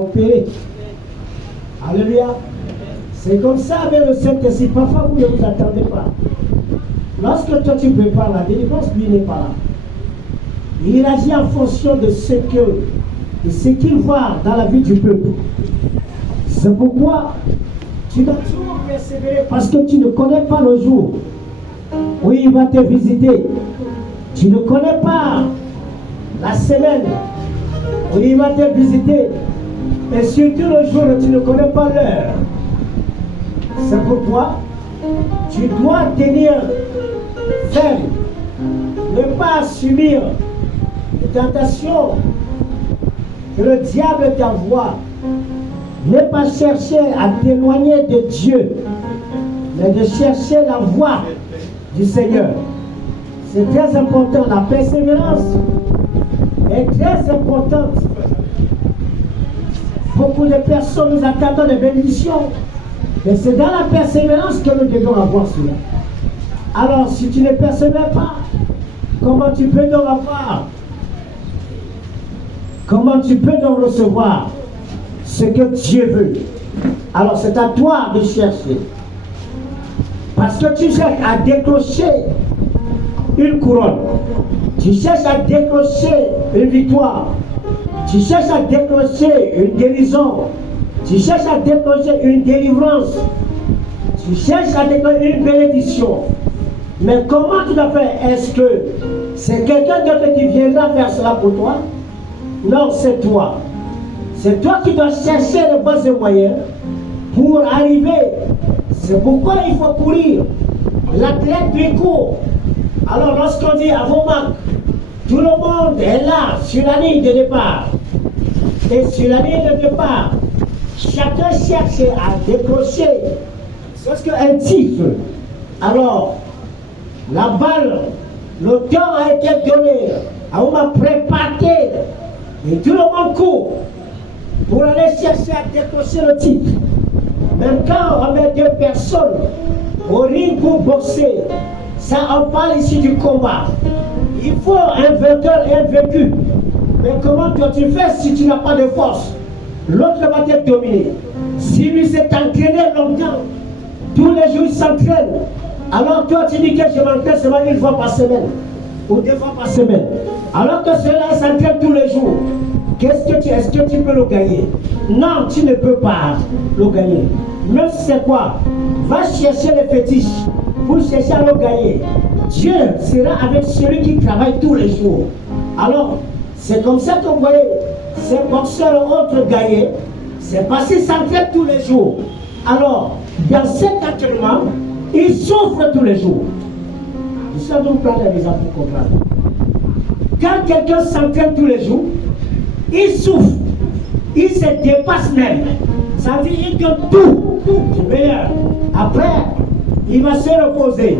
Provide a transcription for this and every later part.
opéré. Alléluia. C'est comme ça avec le Saint-Esprit. Parfois, vous ne vous attendez pas. Lorsque toi tu prépares la délivrance, lui n'est pas là. Il agit en fonction de ce qu'il voit dans la vie du peuple. C'est pourquoi tu dois toujours persévérer parce que tu ne connais pas le jour où il va te visiter. Tu ne connais pas la semaine où il va te visiter. Et surtout le jour où tu ne connais pas l'heure. C'est pourquoi tu dois tenir ferme, ne pas subir les tentations que le diable t'envoie. Ne pas chercher à t'éloigner de Dieu, mais de chercher la voie du Seigneur. C'est très important. La persévérance est très importante. Beaucoup de personnes nous attendent des bénédictions, mais c'est dans la persévérance que nous devons avoir cela. Alors, si tu ne persévères pas, comment tu peux donc avoir? Comment tu peux donc recevoir ce que Dieu veut? Alors, c'est à toi de chercher. Parce que tu cherches à décrocher une couronne. Tu cherches à décrocher une victoire. Tu cherches à décrocher une guérison. Tu cherches à décrocher une délivrance. Tu cherches à décrocher une bénédiction. Mais comment tu dois faire? Est-ce que c'est quelqu'un d'autre qui viendra faire cela pour toi? Non, c'est toi. C'est toi qui dois chercher les bons moyens pour arriver. C'est pourquoi il faut courir. L'athlète lui court. Alors lorsqu'on dit à vos marques, tout le monde est là sur la ligne de départ. Et sur la ligne de départ, chacun cherche à décrocher ce qu'un tigre. Alors, la balle, le temps a été donné, à un moment préparé, et tout le monde court pour aller chercher à décrocher le tigre. Même quand on met deux personnes au ring pour boxer, ça on parle ici du combat. Il faut un vainqueur et un vaincu. Mais comment toi tu fais si tu n'as pas de force? L'autre va te dominer. Si lui s'est entraîné longtemps, tous les jours il s'entraîne. Alors toi tu dis que je m'entraîne seulement une fois par semaine ou deux fois par semaine. Alors que celui-là s'entraîne tous les jours. Est-ce que tu peux le gagner? Non, tu ne peux pas le gagner. Même si c'est quoi? Va chercher les fétiches pour chercher à le gagner. Dieu sera avec celui qui travaille tous les jours. Alors, c'est comme ça que vous voyez ces boxeurs et autres gagner. C'est parce qu'ils s'entraînent tous les jours. Alors, dans cet entraînement, ils souffrent tous les jours. Je suis en train de prendre les exemples pour comprendre. Quand quelqu'un s'entraîne tous les jours, il souffre, il se dépasse même. Ça veut dire qu'il donne tout du meilleur. Après, il va se reposer.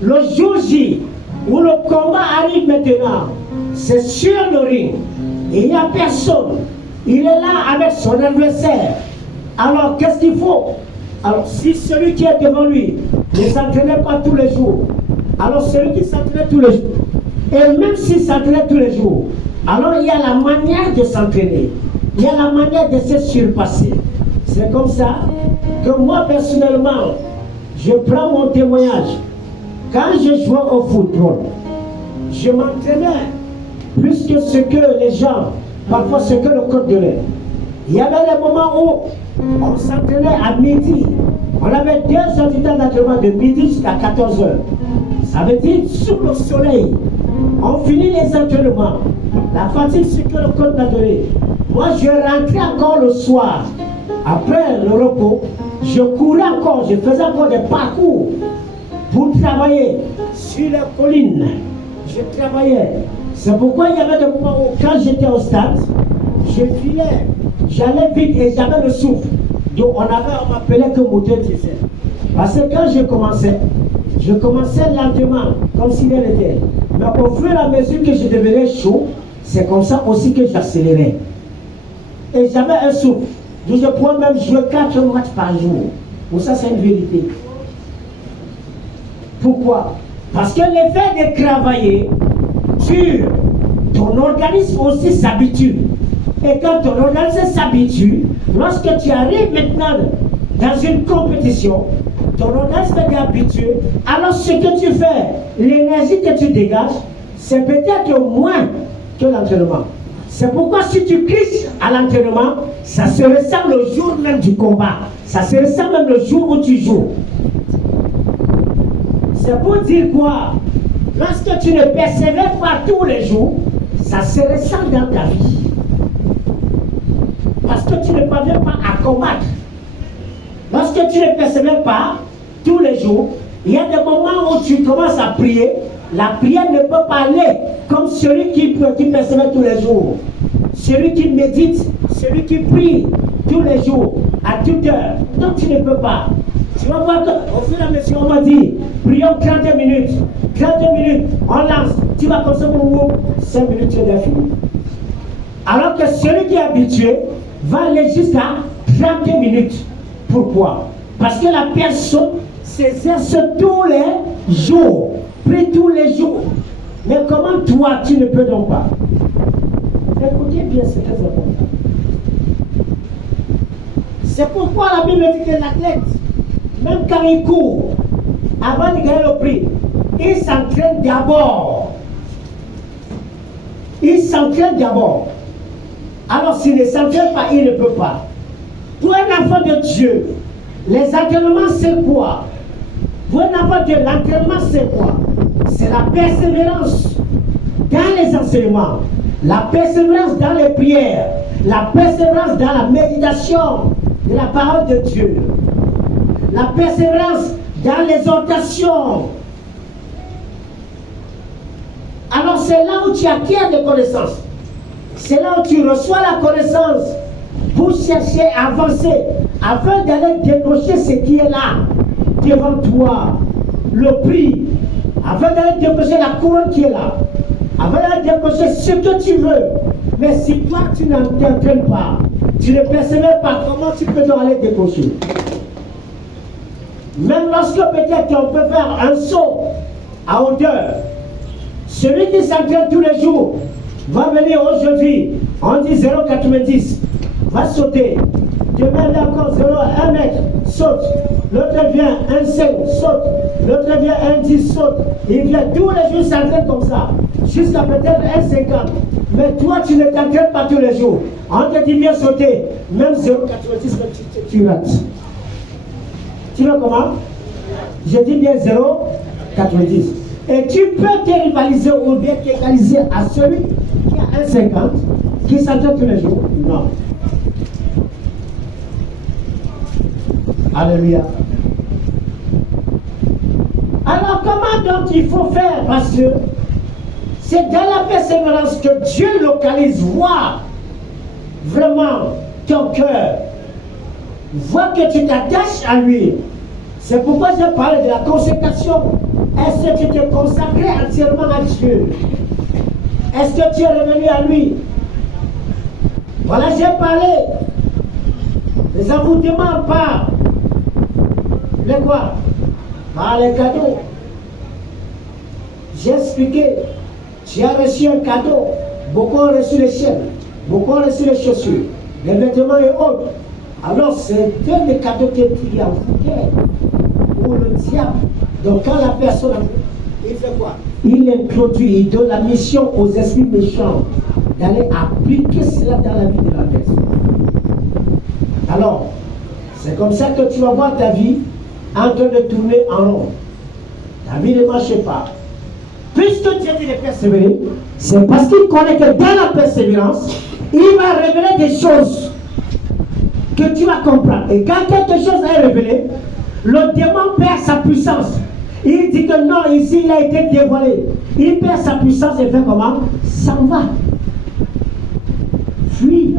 Le jour J, où le combat arrive maintenant, c'est sur le ring. Il n'y a personne. Il est là avec son adversaire. Alors, qu'est-ce qu'il faut? Alors, si celui qui est devant lui ne s'entraînait pas tous les jours, alors celui qui s'entraînait tous les jours, et même s'il s'entraînait tous les jours, alors il y a la manière de s'entraîner. Il y a la manière de se surpasser. C'est comme ça que moi, personnellement, je prends mon témoignage. Quand je jouais au football, je m'entraînais plus que ce que les gens, parfois ce que le coach donnait. Il y avait des moments où on s'entraînait à midi. On avait 2 heures du temps d'entraînement de midi jusqu'à 14 heures. Ça veut dire sous le soleil. On finit les entraînements. La fatigue, c'est que le coach m'a donné. Moi, je rentrais encore le soir. Après le repos, je courais encore. Je faisais encore des parcours pour travailler sur les collines. Je travaillais. C'est pourquoi il y avait des moments où, quand j'étais au stade, je filais, j'allais vite et j'avais le souffle. Donc on m'appelait que moteur diesel. Parce que quand je commençais lentement, comme si rien n'était. Mais au fur et à mesure que je devenais chaud, c'est comme ça aussi que j'accélérais. Et j'avais un souffle. Donc je pouvais même jouer 4 matchs par jour. Pour ça, c'est une vérité. Pourquoi? Parce que l'effet de travailler sur ton organisme aussi s'habitue. Et quand ton organisme s'habitue, lorsque tu arrives maintenant dans une compétition, ton organisme est habitué, alors ce que tu fais, l'énergie que tu dégages, c'est peut-être moins que l'entraînement. C'est pourquoi si tu cliques à l'entraînement, ça se ressent le jour même du combat. Ça se ressent même le jour où tu joues. C'est pour dire quoi? Lorsque tu ne persévères pas tous les jours, ça se ressent dans ta vie. Parce que tu ne parviens pas à combattre. Lorsque tu ne persévères pas tous les jours, il y a des moments où tu commences à prier. La prière ne peut pas aller comme celui qui persévère tous les jours. Celui qui médite, celui qui prie tous les jours, à toute heure. Donc tu ne peux pas. Tu vas voir qu'au fur et à mesure, on m'a dit, prions 30 minutes. 30 minutes, on lance. Tu vas comme ça pour 5 minutes, tu es fini. Alors que celui qui est habitué va aller jusqu'à 30 minutes. Pourquoi? Parce que la personne s'exerce tous les jours. Prie tous les jours. Mais comment toi, tu ne peux donc pas? Écoutez bien, c'est très important. C'est pourquoi la Bible dit que l'athlète, même quand il court, avant de gagner le prix, il s'entraîne d'abord. Il s'entraîne d'abord. Alors s'il ne s'entraîne pas, il ne peut pas. Pour un enfant de Dieu, les entraînements c'est quoi? Pour un enfant de Dieu, l'entraînement c'est quoi? C'est la persévérance dans les enseignements, la persévérance dans les prières, la persévérance dans la méditation de la parole de Dieu, la persévérance dans l'exhortation. Alors c'est là où tu acquiers des connaissances. C'est là où tu reçois la connaissance pour chercher à avancer, afin d'aller décrocher ce qui est là, devant toi, le prix, afin d'aller décrocher la couronne qui est là, afin d'aller décrocher ce que tu veux. Mais si toi tu ne t'entraînes pas, tu ne persévères pas, comment tu peux donc aller décrocher? Même lorsque peut-être on peut faire un saut à hauteur, celui qui s'entraîne tous les jours va venir aujourd'hui, on dit 0,90, va sauter. Demain, il y a encore 0,1 mètre, saute. L'autre vient 1,5, saute. L'autre vient 1,10, saute. Il vient tous les jours s'entraîner comme ça, jusqu'à peut-être 1,50. Mais toi, tu ne t'entraînes pas tous les jours. On te dit bien sauter, même 0,90, tu rates. Tu vois comment? Je dis bien 0,90. Et tu peux te rivaliser ou bien t'égaliser à celui qui a 1,50, qui s'entraîne tous les jours. Non. Alléluia. Alors comment donc il faut faire? Parce que c'est dans la persévérance que Dieu localise, voit vraiment ton cœur, voit que tu t'attaches à lui. C'est pourquoi j'ai parlé de la consécration. Est-ce que tu t'es consacré entièrement à Dieu? Est-ce que tu es revenu à lui? Voilà, j'ai parlé des envoûtements par les quoi? Par les cadeaux. J'ai expliqué. Tu as reçu un cadeau. Beaucoup ont reçu les chaînes. Beaucoup ont reçu les chaussures, les vêtements et autres. Alors c'est un des cadeaux qui est envoûté. Ou le diable. Donc quand la personne, il fait quoi? Il introduit, il donne la mission aux esprits méchants d'aller appliquer cela dans la vie de la personne. Alors, c'est comme ça que tu vas voir ta vie en train de tourner en rond. Ta vie ne marche pas. Puisque tu as dit de persévérer, c'est parce qu'il connaît que dans la persévérance, il va révéler des choses que tu vas comprendre. Et quand quelque chose est révélé, le démon perd sa puissance. Il dit que non, ici il a été dévoilé. Il perd sa puissance et fait comment? S'en va. Fuit.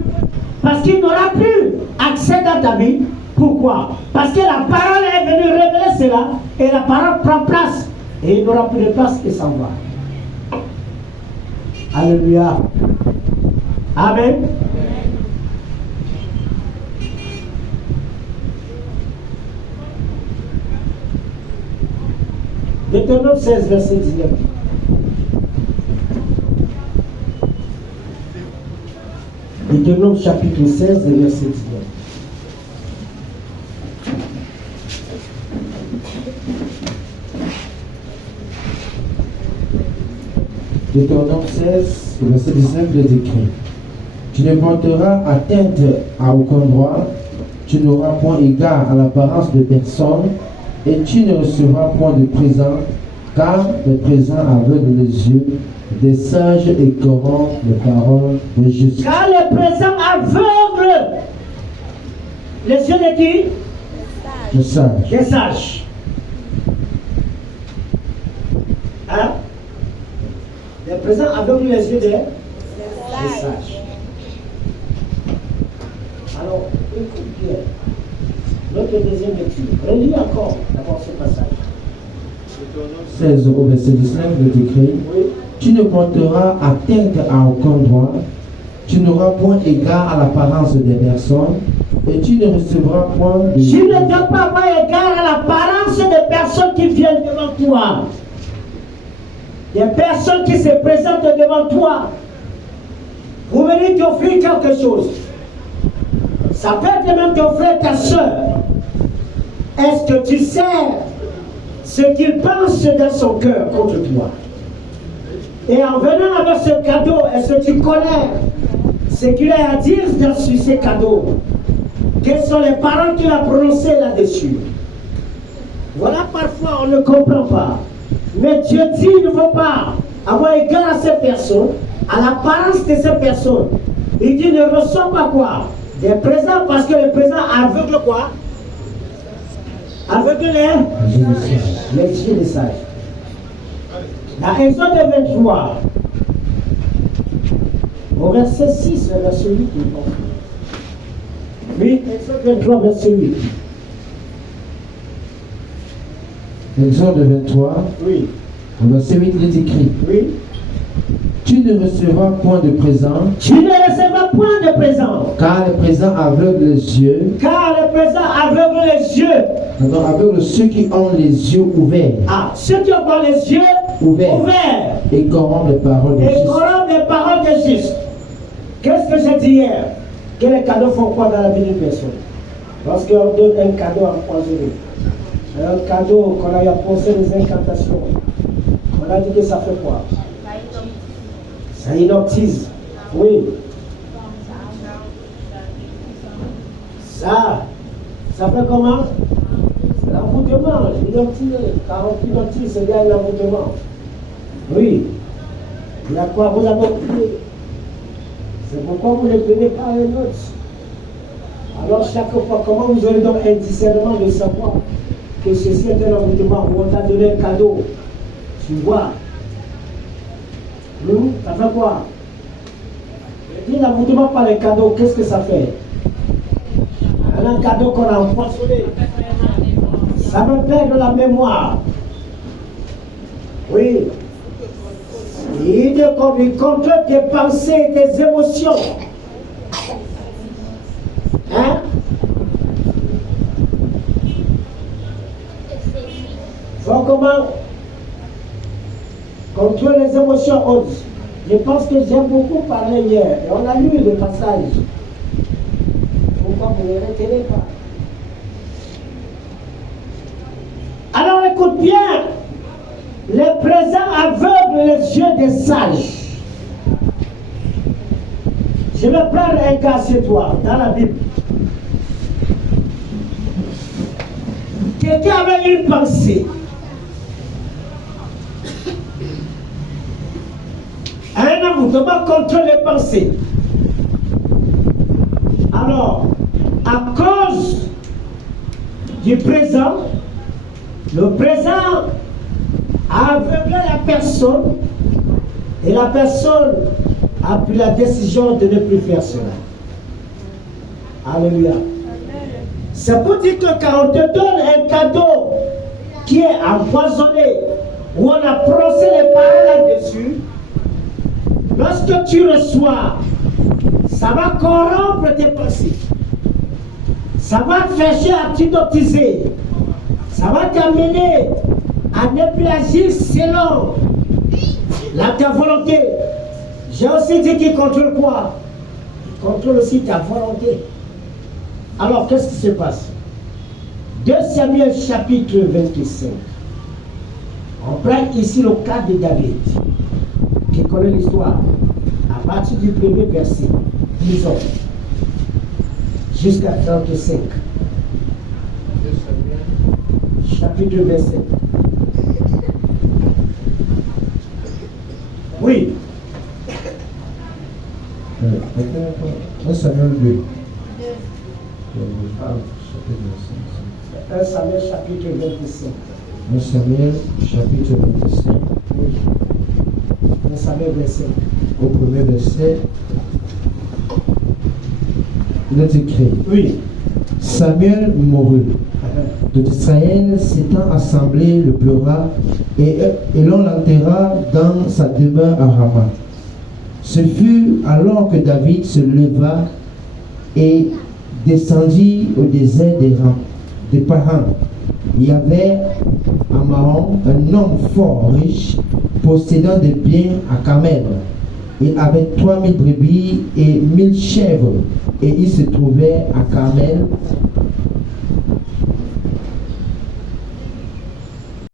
Parce qu'il n'aura plus accès dans ta vie. Pourquoi? Parce que la parole est venue révéler cela et la parole prend place. Et il n'aura plus de place et s'en va. Alléluia. Amen. Deutéronome 16, verset 19. Deutéronome chapitre 16, verset 19. Deutéronome 16, verset 19, il est écrit: Tu ne porteras atteinte à aucun droit, tu n'auras point égard à l'apparence de personne, et tu ne recevras point de présent, car les présents aveuglent les yeux des sages et corrompent les paroles des justes. Car les présents aveuglent les yeux de qui? Des sages. Des sages. Hein? Les présents aveuglent les yeux des sages. Alors, écoute bien. Notre deuxième lecture. Relis encore d'abord ce passage. 16 au verset 19, il est écrit: Oui. Tu ne porteras atteinte à aucun droit, tu n'auras point égard à l'apparence des personnes, et tu ne recevras point de... Tu ne dois pas avoir égard à l'apparence des personnes qui viennent devant toi. Des personnes qui se présentent devant toi. Vous venez t'offrir quelque chose. Ça peut être même ton frère, ta soeur. Est-ce que tu sais ce qu'il pense dans son cœur contre toi? Et en venant avec ce cadeau, est-ce que tu connais ce qu'il a à dire sur ces cadeaux? Quelles sont les paroles qu'il a prononcées là-dessus? Voilà, parfois on ne comprend pas. Mais Dieu dit qu'il ne faut pas avoir égard à ces personnes, à l'apparence de ces personnes. Il dit ne reçois pas quoi? Des présents, parce que les présents aveuglent quoi? Aveuglent les yeux des sages. Dans Exode 23, au verset 6, verset 8, oui, Exode 23, verset 8. Exode 23, Oui. au verset 8, il est écrit: Oui. Tu ne recevras point de présent, Tu ne recevras point de présent. car les présents aveuglent les yeux. Car les présents aveuglent les yeux. Pardon, aveuglent ceux qui ont les yeux ouverts. Ah, ceux qui ont les yeux ouverts. Et corrompent les paroles des Et justes. corrompent les paroles des justes. Qu'est-ce que j'ai dit hier? Que les cadeaux font quoi dans la vie d'une personne? Lorsqu'on donne un cadeau empoisonné, un cadeau qu'on a apposé des incantations, on a dit que ça fait quoi? Ça inoptise. Oui. Ça fait comment? C'est l'envoûtement. Quand on inoptise, c'est bien l'envoûtement. Oui. Il y a quoi? Vous avez oublié. C'est pourquoi vous ne prenez pas les notes. Alors chaque fois, comment vous aurez donc un discernement de savoir que ceci est un envoûtement ou on t'a donné un cadeau? Tu vois. Ça fait quoi? Dis l'envoûtement par les cadeaux, qu'est-ce que ça fait? Un cadeau qu'on a empoisonné. Ça me perd de la mémoire. Oui. Il contrôle tes pensées, tes émotions. Hein? Faut comment contrôler les émotions autres. Je pense que j'ai beaucoup parlé hier. Et on a lu le passage. Pourquoi vous ne retenez pas? Alors écoute bien. Les présents aveuglent les yeux des sages. Je vais prendre un cas chez toi, dans la Bible. Quelqu'un avait une pensée. Un envoûtement contre les pensées. Alors, à cause du présent, le présent a aveuglé la personne et la personne a pris la décision de ne plus faire cela. Alléluia. C'est pour dire que quand on te donne un cadeau qui est empoisonné, où on a prononcé les paroles là-dessus, lorsque tu reçois, ça va corrompre tes pensées. Ça va te faire à t'hypnotiser. Ça va t'amener à ne plus agir selon ta volonté. J'ai aussi dit qu'il contrôle quoi? Il contrôle aussi ta volonté. Alors, qu'est-ce qui se passe? 2 Samuel chapitre 25. On prend ici le cas de David, qui connaît l'histoire, à partir du premier verset, disons, jusqu'à 35. Chapitre 27. Oui. 1 Samuel 2. 1 Samuel chapitre 25. 1 Samuel chapitre 25. Oui. 1 Samuel 25. Au premier verset, il est écrit: Oui. Samuel mourut. Tout Israël s'étant assemblé le pleura et l'on l'enterra dans sa demeure à Rama. Ce fut alors que David se leva et descendit au désert des Paran. Il y avait à Mahon un homme fort riche, possédant des biens à Carmel. Il avait 3000 brebis et 1000 chèvres, et il se trouvait à Carmel